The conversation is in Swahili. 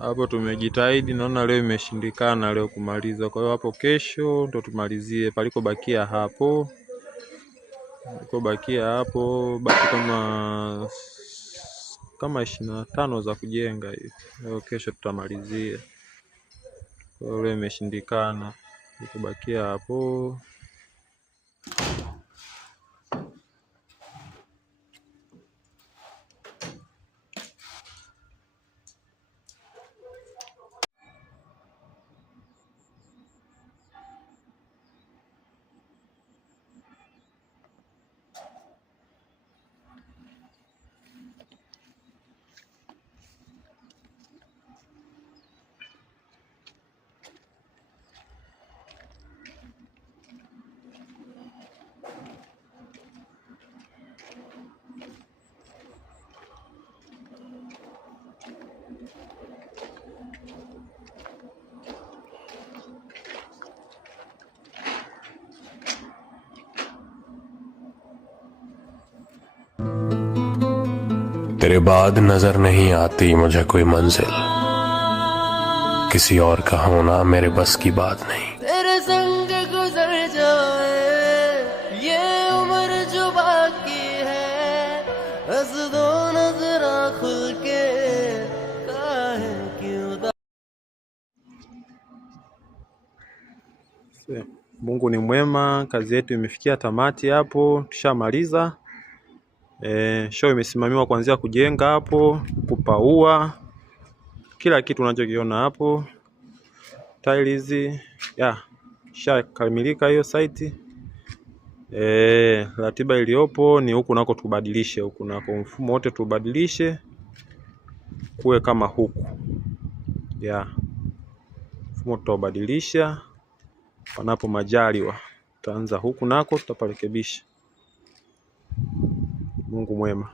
Hapo tumejitahidi, naona leo imeshindikana leo kumaliza. Kwa hiyo hapo kesho ndo tumalizie palikobakia hapo. Palikobakia hapo baki kama 25 za kujenga hiyo. Leo kesho tutamalizia. Kwa hiyo leo imeshindikana. Palikobakia hapo. तेरे बाद नजर नहीं आती मुझे कोई मंजिल, किसी और का होना मेरे बस की बात नहीं। तेरे संग गुजर जाए ये उम्र जो बाकी है, हंस दो नजरा खुल के काहे क्यों। Mungu ni mwema, kazi yetu imefikia tamati hapo, tushamaliza. Show imesimamiwa kuanzia kujenga hapo, kupaua, kila kitu unachokiona hapo. Tiles shakamilika hiyo site. Ratiba iliyopo ni huku nako tubadilishe, huku nako mfumo wote tubadilishe kuwe kama huku. Mfumo tutabadilisha panapo majaliwa. Tutaanza huku nako tutaparekebisha. Mungu mwema.